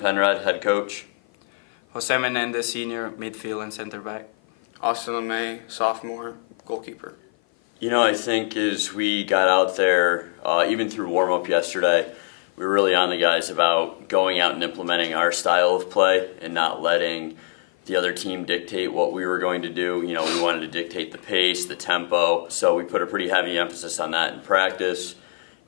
Penrod, head coach. Jose Menendez, senior, midfield and center back. Austin Lamay, sophomore, goalkeeper. You know, I think as we got out there, even through warm-up yesterday, we were really on the guys about going out and implementing our style of play and not letting the other team dictate what we were going to do. You know, we wanted to dictate the pace, the tempo, so we put a pretty heavy emphasis on that in practice.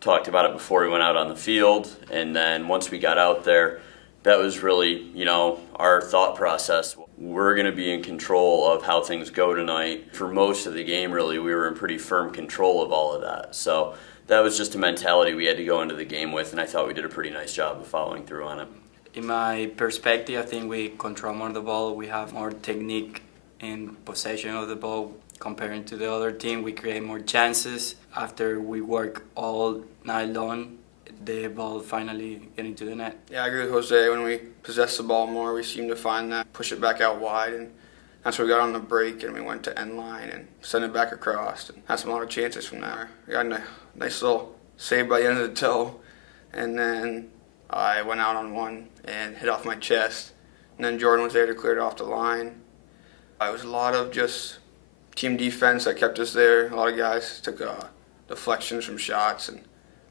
Talked about it before we went out on the field, and then once we got out there, that was really, you know, our thought process. We're going to be in control of how things go tonight. For most of the game, really, we were in pretty firm control of all of that. So that was just a mentality we had to go into the game with, and I thought we did a pretty nice job of following through on it. In my perspective, I think we control more the ball. We have more technique in possession of the ball comparing to the other team. We create more chances. After we work all night long, the ball finally getting to the net. Yeah, I agree with Jose. When we possess the ball more, we seem to find that, push it back out wide, and that's what we got on the break, and we went to end line and sent it back across. And had some lot of chances from there. We got a nice little save by the end of the toe, and then I went out on one and hit off my chest. And then Jordan was there to clear it off the line. It was a lot of just team defense that kept us there. A lot of guys took deflections from shots, and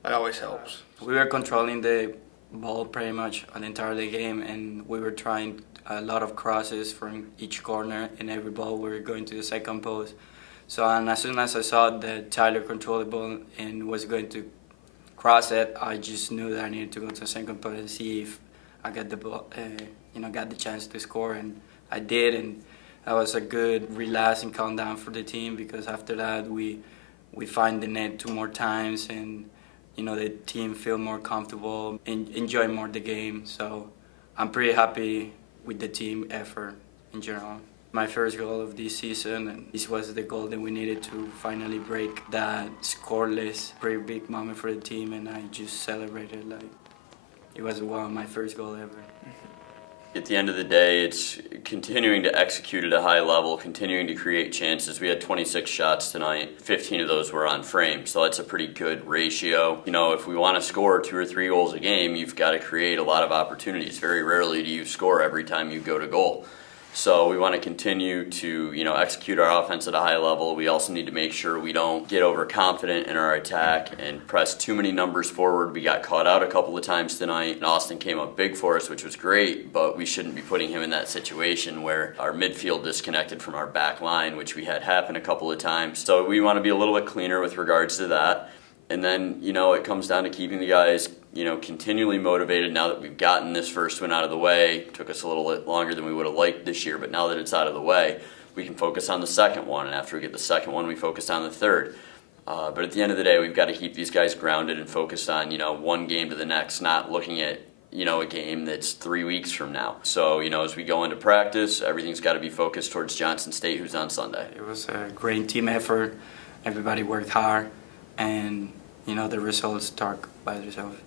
that always helps. We were controlling the ball pretty much the entire game, and we were trying a lot of crosses from each corner, and every ball we were going to the second post. So and as soon as I saw that Tyler controlled the ball and was going to cross it, I just knew that I needed to go to the second post and see if I got the ball, got the chance to score, and I did. And that was a good relax and calm down for the team, because after that we find the net 2 more times, and the team feel more comfortable and enjoy more the game. So I'm pretty happy with the team effort in general. My first goal of this season, and this was the goal that we needed to finally break that scoreless, pretty big moment for the team, and I just celebrated like it was my first goal ever. At the end of the day, it's continuing to execute at a high level, continuing to create chances. We had 26 shots tonight. 15 of those were on frame, so that's a pretty good ratio. You know, if we want to score 2 or 3 goals a game, you've got to create a lot of opportunities. Very rarely do you score every time you go to goal. So we want to continue to, execute our offense at a high level. We also need to make sure we don't get overconfident in our attack and press too many numbers forward. We got caught out a couple of times tonight, and Austin came up big for us, which was great, but we shouldn't be putting him in that situation where our midfield disconnected from our back line, which we had happen a couple of times. So we want to be a little bit cleaner with regards to that. And then, it comes down to keeping the guys, continually motivated now that we've gotten this first one out of the way. It took us a little bit longer than we would have liked this year, but now that it's out of the way, we can focus on the second one. And after we get the second one, we focus on the third. But at the end of the day, we've got to keep these guys grounded and focused on, one game to the next, not looking at, a game that's 3 weeks from now. So, as we go into practice, everything's got to be focused towards Johnson State, who's on Sunday. It was a great team effort. Everybody worked hard, and the results talk by themselves.